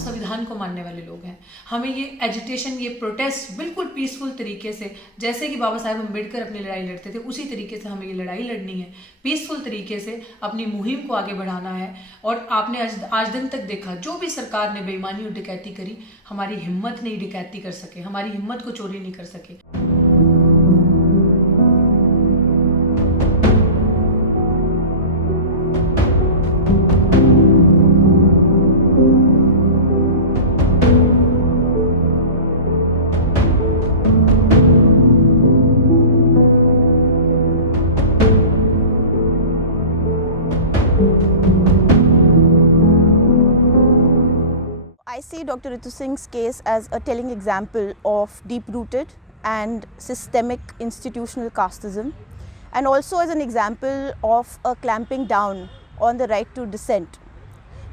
संविधान को मानने वाले लोग हैं। हमें ये एजिटेशन, ये प्रोटेस्ट बिल्कुल पीसफुल तरीके से, जैसे कि बाबा साहेब अम्बेडकर अपनी लड़ाई लड़ते थे, उसी तरीके से हमें ये लड़ाई लड़नी है। पीसफुल तरीके से अपनी मुहिम को आगे बढ़ाना है। और आपने आज दिन तक देखा, जो भी सरकार ने बेईमानी और डकैती करी, हमारी हिम्मत नहीं डकैती कर सके, हमारी हिम्मत को चोरी नहीं कर सके। I see Dr. Ritu Singh's case as a telling example of deep-rooted and systemic institutional casteism, and also as an example of a clamping down on the right to dissent.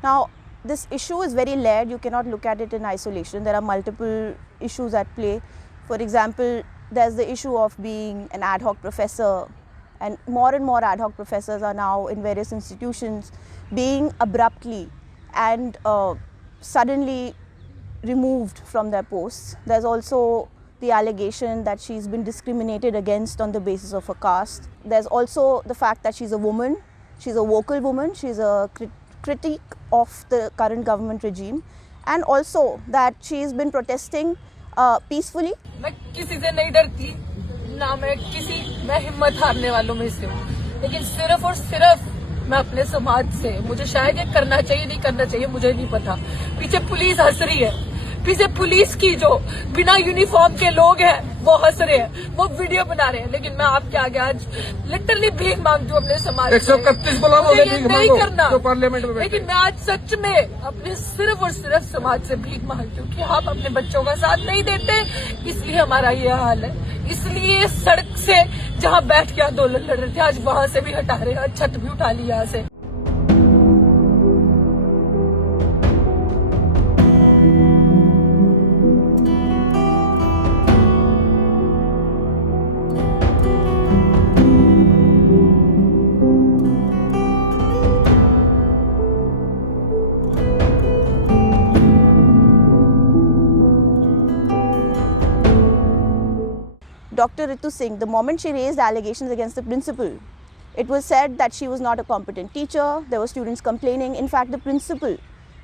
Now, this issue is very layered. You cannot look at it in isolation. There are multiple issues at play. For example, there's the issue of being an ad hoc professor, and more ad hoc professors are now in various institutions being abruptly and suddenly removed from their posts. There's also the allegation that she's been discriminated against on the basis of her caste. There's also the fact that she's a woman, she's a vocal woman, she's a critique of the current government regime, and also that she's been protesting peacefully. मैं किसी से नहीं डरती, ना मैं हिम्मत हारने वालों में से हूँ, लेकिन सिर्फ और सिर्फ मैं अपने समाज से, मुझे शायद ये करना चाहिए नहीं करना चाहिए मुझे नहीं पता। पीछे पुलिस हंस रही है, पीछे पुलिस की जो बिना यूनिफॉर्म के लोग हैं वो हंस रहे हैं, वो वीडियो बना रहे हैं, लेकिन मैं आपके आगे आज लिटरली भीख मांगती हूँ अपने समाज से। 131 बोला मुझे ये नहीं करना, जो पार्लियामेंट में, लेकिन मैं आज सच में अपने सिर्फ और सिर्फ समाज से भीख मांगती हूँ कि हम अपने बच्चों का साथ नहीं देते, इसलिए हमारा ये हाल है। इसलिए सड़क से जहाँ बैठ के आंदोलन लड़ रहे थे, आज वहाँ से भी हटा रहे हैं, छत भी उठा ली यहाँ से। Dr. Ritu Singh, the moment she raised allegations against the principal, it was said that she was not a competent teacher. There were students complaining. In fact, the principal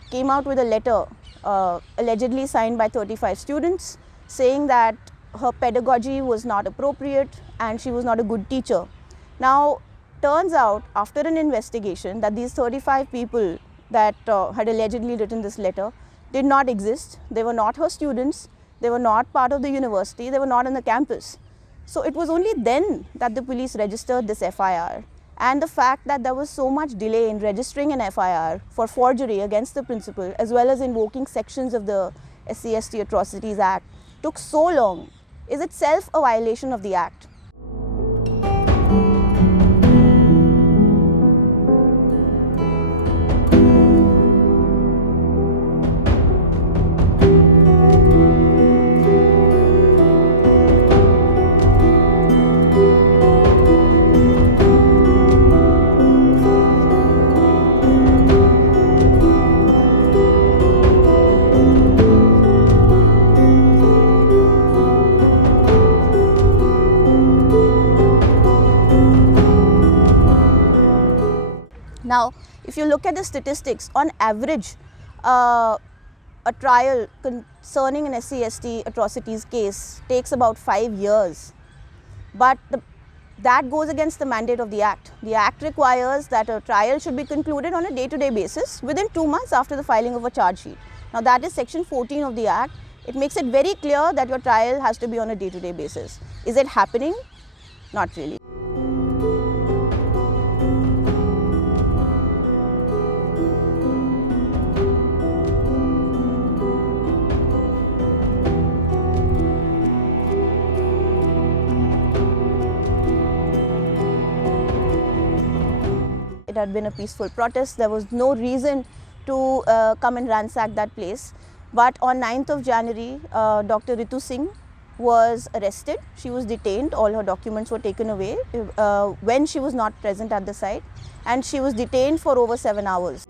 came out with a letter allegedly signed by 35 students saying that her pedagogy was not appropriate and she was not a good teacher. Now, turns out after an investigation that these 35 people that had allegedly written this letter did not exist. They were not her students. They were not part of the university. They were not on the campus. So it was only then that the police registered this FIR, and the fact that there was so much delay in registering an FIR for forgery against the principal as well as invoking sections of the SC/ST Atrocities Act took so long is itself a violation of the Act. Now, if you look at the statistics, on average, a trial concerning an SC/ST atrocities case takes about 5 years. But that goes against the mandate of the Act. The Act requires that a trial should be concluded on a day-to-day basis within 2 months after the filing of a charge sheet. Now, that is section 14 of the Act. It makes it very clear that your trial has to be on a day-to-day basis. Is it happening? Not really. It had been a peaceful protest. There was no reason to come and ransack that place. But on 9th of January, Dr. Ritu Singh was arrested. She was detained. All her documents were taken away when she was not present at the site, and she was detained for over 7 hours.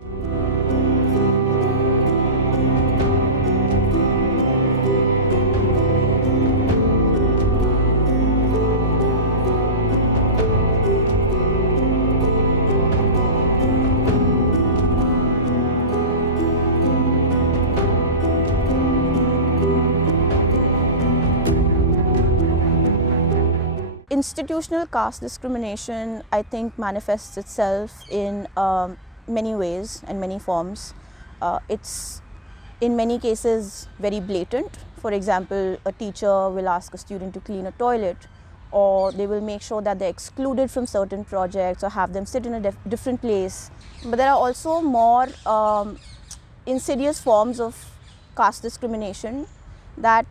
Institutional caste discrimination, I think, manifests itself in many ways and many forms. It's in many cases very blatant. For example, a teacher will ask a student to clean a toilet, or they will make sure that they're excluded from certain projects or have them sit in a different place. But there are also more insidious forms of caste discrimination that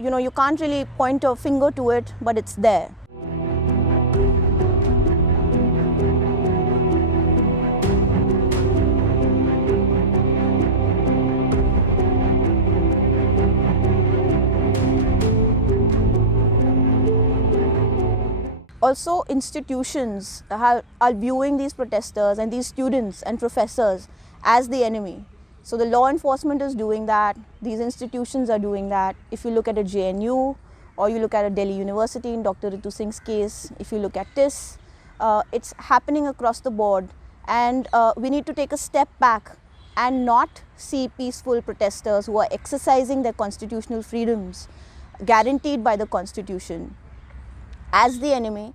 you can't really point a finger to it, but it's there. Also, institutions are viewing these protesters and these students and professors as the enemy. So the law enforcement is doing that, these institutions are doing that. If you look at a JNU, or you look at a Delhi University in Dr. Ritu Singh's case, if you look at TIS, it's happening across the board, and we need to take a step back and not see peaceful protesters who are exercising their constitutional freedoms guaranteed by the Constitution as the enemy.